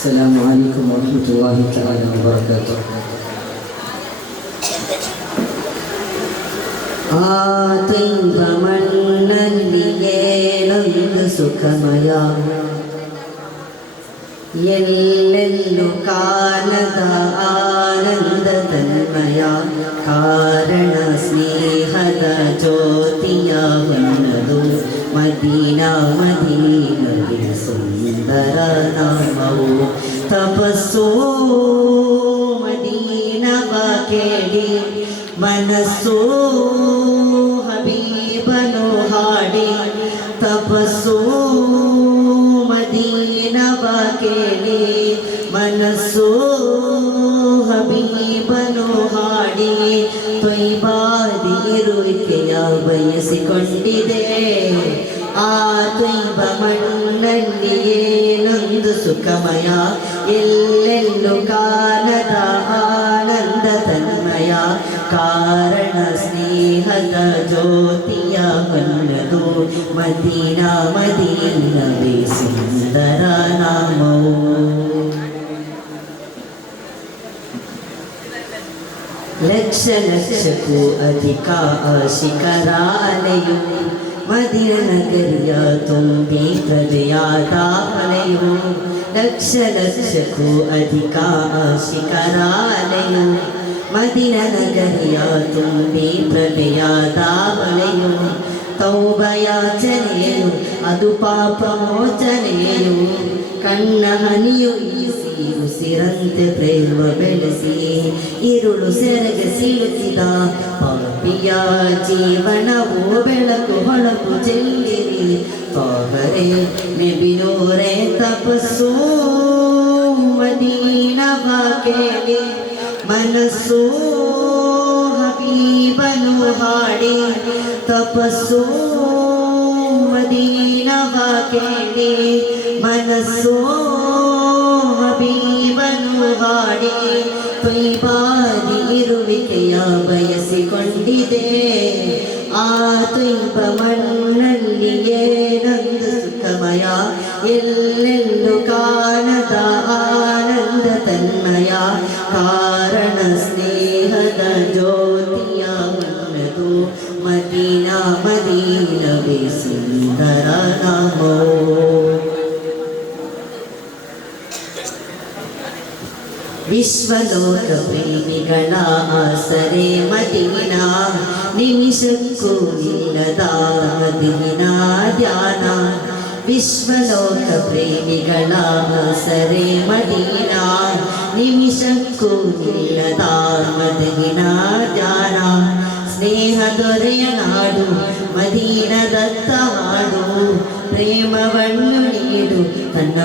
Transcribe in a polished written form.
السلام عليكم ورحمة الله تعالى وبركاته. ಆತೈವ ಮಣ್ಣಲ್ಲಿಗೆ ನೊಂದು ಸುಖಮಯ ಎಲ್ಲೆಲ್ಲೂ ಕಾಣದ ಆನಂದ ತನ್ಮಯ ಕಾರಣ ಸ್ನೇಹದ ಜ್ಯೋತಿಯ ಹೊನ್ನದು ಮದೀನಾ ಮದೀನವೇ ಸುಂದರ ನಾಮವು ತಪಸ್ಸು ಮದೀನವ ಕೇಳಿ ಮನಸ್ಸು ಹಬೀಬನು ಹಾಡಿ ತಪಸ್ಸು ಮದೀನವ ಕೇಳಿ ಮನಸ್ಸು ಹಬೀಬನು ಹಾಡಿ ತೊಯ್ಬಾದಿರುವಿಕೆಯ ಬಯಸಿಕೊಂಡಿದೆ. ಆ ತೊಯ್ಬ ಮಣ್ಣಲ್ಲಿಯೇ ನೊಂದು ಸುಖಮಯ ಎಲ್ಲೆಲ್ಲೂ ಕಾಣದ ಆನಂದ ತನ್ಮಯ ಕಾರಣ ಸ್ನೇಹದ ಜ್ಯೋತಿಯ ಹೊನ್ನದು ಮದೀನಾ ಮದೀನವೇ ಸುಂದರ ನಾಮವು. ಲಕ್ಷ ಲಕ್ಷಕ್ಕೂ ಅಧಿಕ ಆಶಿಕರಾಲಯು ಮದೀನ ನಗರಿಯ ತುಂಬಿ ಹೃದಯದ ಹೊಲೆಯು. ಲಕ್ಷ ಲಕ್ಷಕ್ಕೂ ಅಧಿಕ ಆಶಿಕರಾಲಯು ಮದೀನ ನಗರಿಯ ತುಂಬಿ ಹೃದಯದ ಹೊಲೆಯು. ತೌಬಯಾಚನೆಯು ಅದು ಪಾಪ ಮೋಚನೆಯು ಕಣ್ಣ ಹನಿಯು ಈಸಿ ಉಸಿರಂತೆ ಪ್ರೇಮ ಬೆಳೆಸಿ ಇರುಳು ಸೆರಗೆ ಸಿಲುಕಿದ ಪಾಪಿಯ ಜೀವನವು ಬೆಳಕು ಹೊಳಪು ಚೆಲ್ಲಿರಿ ತಾವರೆ ನೆಬಿನೂರೇ ತಪಸ್ಸು ಮದೀನವ ಕೇಳಿ ಮನಸ್ಸು ಹಬೀಬನು ಹಾಡಿ ತಪಸ್ಸು ಮದೀನವ ಕೇಳಿ ಮನಸ್ಸು ಹಬೀಬನು ಹಾಡಿ ತೊಯ್ಬಾದಿ ಇರುವಿಕೆಯ ಬಯಸಿಕೊಂಡಿದೆ. ಆ ತೊಯ್ಬ ಮಣ್ಣಲ್ಲಿಯೇ ನೊಂದು ಸುಖಮಯ ಎಲ್ಲೆಲ್ಲೂ ಕಾಣದ ಆನಂದ ತನ್ಮಯ ಕಾರಣ ಸ್ನೇಹದ ಜ್ಯೋತಿಯ ಹೊನ್ನದು ಮದೀನಾ ಮದೀನವೇ ಸುಂದರ ನಾಮವು. ವಿಶ್ವಲೋಕ ಪ್ರೇಮಿಗಳ ಆಸರೆ ಮದೀನಾ ನಿಮಿಷಕ್ಕೂ ನಿಲ್ಲದ ಮದೀನಾ ಧ್ಯಾನ. ವಿಶ್ವಲೋಕ ಪ್ರೇಮಿಗಳ ಆಸರೆ ಮದೀನಾ ನಿಮಿಷಕ್ಕೂ ನಿಲ್ಲದ ಮದೀನಾ ಧ್ಯಾನ. ಸ್ನೇಹ ದೊರೆಯ ನಾಡು ಮದೀನದತ್ತ ಹಾಡು ಪ್ರೇಮವನ್ನು ನೀಡು ತನ್ನ